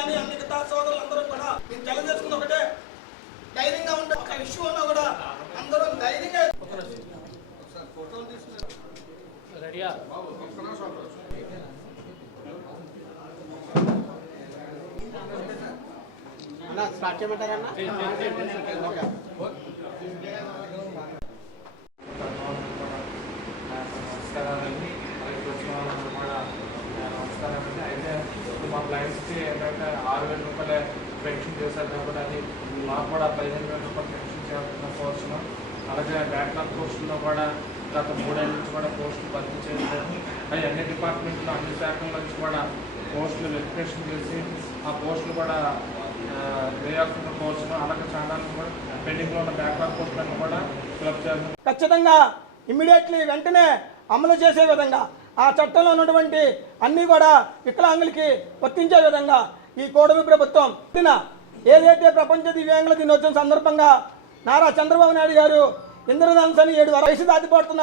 కానీ మిగతా సోదరులందరూ కూడా మేము తెలియజేసుకున్న ఒకటే, ధైర్యంగా ఉండే ఒక ఇష్యూ ఉన్నా కూడా అందరూ ధైర్యంగా స్టార్ట్ చేయమంటారన్నా? నమస్కారాలండి. అలాగే వచ్చిన వాళ్ళందరూ కూడా నమస్కారాలండి. అయితే మా క్లయింట్స్కి ఏంటంటే 6,000 రూపాయల పెన్షన్ చేశారు కాబట్టి అది మాకు కూడా 15,000 రూపాయలు పెన్షన్ చేయాలని కోరుతున్నాం. అలాగే బ్యాక్లాగ్ పోస్టుల్లో కూడా గత 3 ఏళ్ళ నుంచి కూడా పోస్టులు భర్తీ చేయలేదు. అవి అన్ని డిపార్ట్మెంట్లో అన్ని శాఖల నుంచి కూడా పోస్టులు వెరిఫికేషన్ చేసి ఆ పోస్టులు కూడా వేయాల్సిన కోరుతున్నాం. అలాగే చాలా కూడా పెండింగ్లో ఉన్న బ్యాక్లాగ్ పోస్టులను కూడా ఫిలప్ చేయాలి. ఖచ్చితంగా ఇమ్మీడియట్లీ వెంటనే అమలు చేసే విధంగా ఆ చట్టంలో ఉన్నటువంటి అన్నీ కూడా వికలాంగులకి వర్తించే విధంగా ఈ కూటమి ప్రభుత్వం ఏదైతే ప్రపంచ దివ్యాంగుల దినోత్సవం సందర్భంగా నారా చంద్రబాబు నాయుడు గారు ఇంద్రధనుస్సు అని 7 వయసు దాటిపోతున్న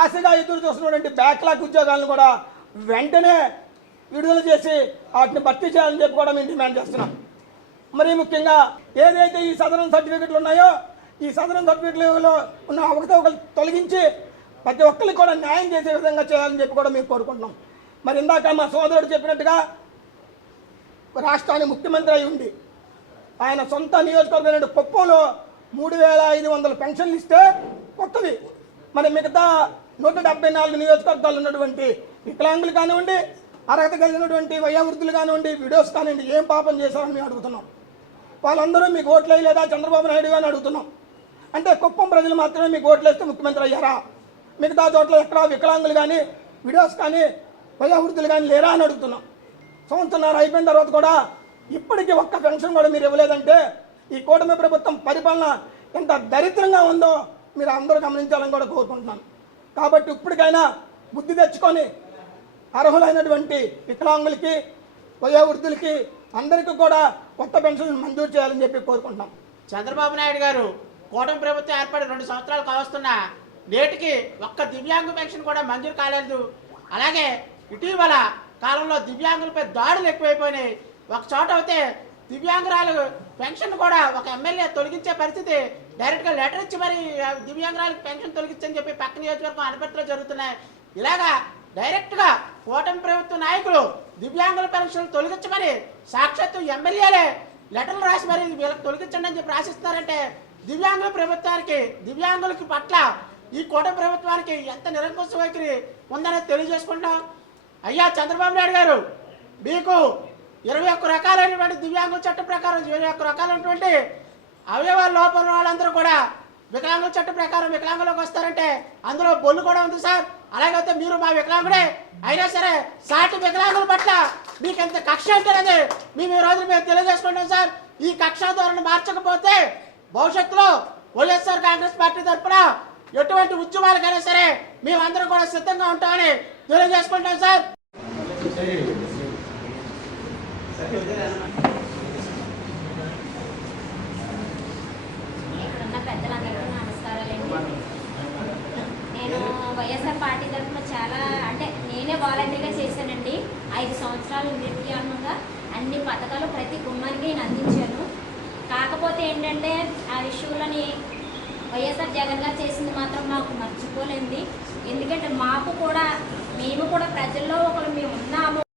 ఆశగా ఎదురు చూస్తున్నటువంటి బ్యాక్లాగ్ ఉద్యోగాలను కూడా వెంటనే విడుదల చేసి వాటిని భర్తీ చేయాలని చెప్పి కూడా మేము డిమాండ్ చేస్తున్నాం. మరి ముఖ్యంగా ఏదైతే ఈ సదరన్ సర్టిఫికెట్లు ఉన్నాయో ఈ సదరన్ సర్టిఫికెట్లో ఉన్న అవకతవకలు తొలగించి ప్రతి ఒక్కరికి కూడా న్యాయం చేసే విధంగా చేయాలని చెప్పి కూడా మేము కోరుకుంటున్నాం. మరి ఇందాక మా సోదరుడు చెప్పినట్టుగా రాష్ట్రానికి ముఖ్యమంత్రి అయి ఉండి ఆయన సొంత నియోజకవర్గం కుప్పంలో 3,500 పెన్షన్లు ఇస్తే కొత్తవి మరి మిగతా 174 నియోజకవర్గాలు ఉన్నటువంటి వికలాంగులు కానివ్వండి, అర్హత కలిగినటువంటి వయోవృద్ధులు కానివ్వండి, విడోస్ కానివ్వండి ఏం పాపం చేశారని మేము అడుగుతున్నాం. వాళ్ళందరూ మీకు ఓట్లు వేయలేదా చంద్రబాబు నాయుడు గారిని అడుగుతున్నాం. అంటే కుప్పం ప్రజలు మాత్రమే మీకు ఓట్లు వేస్తే ముఖ్యమంత్రి అయ్యారా? మిగతా చోట్ల ఎక్కడ వికలాంగులు కానీ విడోస్ కానీ వయోవృద్ధులు కానీ లేరా అని అడుగుతున్నాం. సంవత్సరాలు అయిపోయిన తర్వాత కూడా ఇప్పటికీ ఒక్క పెన్షన్ కూడా మీరు ఇవ్వలేదంటే ఈ కూటమి ప్రభుత్వం పరిపాలన ఎంత దరిద్రంగా ఉందో మీరు అందరూ గమనించాలని కూడా కోరుకుంటున్నాను. కాబట్టి ఇప్పటికైనా బుద్ధి తెచ్చుకొని అర్హులైనటువంటి వికలాంగులకి వయోవృద్ధులకి అందరికీ కూడా కొత్త పెన్షన్ మంజూరు చేయాలని చెప్పి కోరుకుంటున్నాం. చంద్రబాబు నాయుడు గారు కూటమి ప్రభుత్వం ఏర్పడి 2 సంవత్సరాలు కావస్తున్నా నేటికి ఒక్క దివ్యాంగ పెన్షన్ కూడా మంజూరు కాలేదు. అలాగే ఇటీవల కాలంలో దివ్యాంగులపై దాడులు ఎక్కువైపోయినాయి. ఒక చోట అయితే దివ్యాంగురాలు పెన్షన్ కూడా ఒక ఎమ్మెల్యే తొలగించే పరిస్థితి, డైరెక్ట్గా లెటర్ ఇచ్చి మరి దివ్యాంగురాలకు పెన్షన్ తొలగించని చెప్పి పక్క నియోజకవర్గం అనుమతులు జరుగుతున్నాయి. ఇలాగా డైరెక్ట్గా కూటమి ప్రభుత్వ నాయకులు దివ్యాంగుల పెన్షన్ తొలగించమని సాక్షాత్తు ఎమ్మెల్యేలే లెటర్లు రాసి మరి వీళ్ళకి తొలగించండి అని చెప్పి రాసిస్తున్నారంటే దివ్యాంగుల ప్రభుత్వానికి దివ్యాంగులకి పట్ల ఈ కూటమి ప్రభుత్వానికి ఎంత నిరంకుశ వైఖరి ఉందనేది తెలియజేసుకుంటాం. అయ్యా చంద్రబాబు నాయుడు గారు, మీకు 21 రకాలైనటువంటి దివ్యాంగుల చట్టం ప్రకారం 21 రకాలైనటువంటి అవయవాల లోపల వాళ్ళందరూ కూడా వికలాంగుల చట్టం ప్రకారం వికలాంగులకు వస్తారంటే అందులో బొల్లు కూడా ఉంది సార్. అలాగైతే మీరు మా వికలాంగుడే అయినా సరే సాటి వికలాంగుల పట్ల మీకు ఎంత కక్ష ఉంటున్నది మేము ఈ రోజు మేము తెలియజేసుకుంటాం సార్. ఈ కక్ష ధోరణి మార్చకపోతే భవిష్యత్తులో వైఎస్ఆర్ కాంగ్రెస్ పార్టీ తరఫున ఎటువంటి ఉద్యమాలకైనా సరే మేమందరం కూడా సిద్ధంగా ఉంటామని తెలియజేసుకుంటాం సార్. ఇక్కడున్న పెద్దలందరికీ నమస్కారాలండి. నేను వైఎస్ఆర్ పార్టీ తరఫున చాలా నేనే వాలంటీర్గా చేశానండి. 5 సంవత్సరాలు నిర్విఘ్నంగా అన్ని పథకాలు ప్రతి గుమ్మానికి నేను అందించాను. కాకపోతే ఏంటంటే ఆ విషయంలోని వైఎస్ఆర్ జగన్ గారు చేసింది మాత్రం మాకు మర్చిపోలేంది. ఎందుకంటే మేము కూడా ప్రజల్లో ఒకరు మేము ఉన్నాము.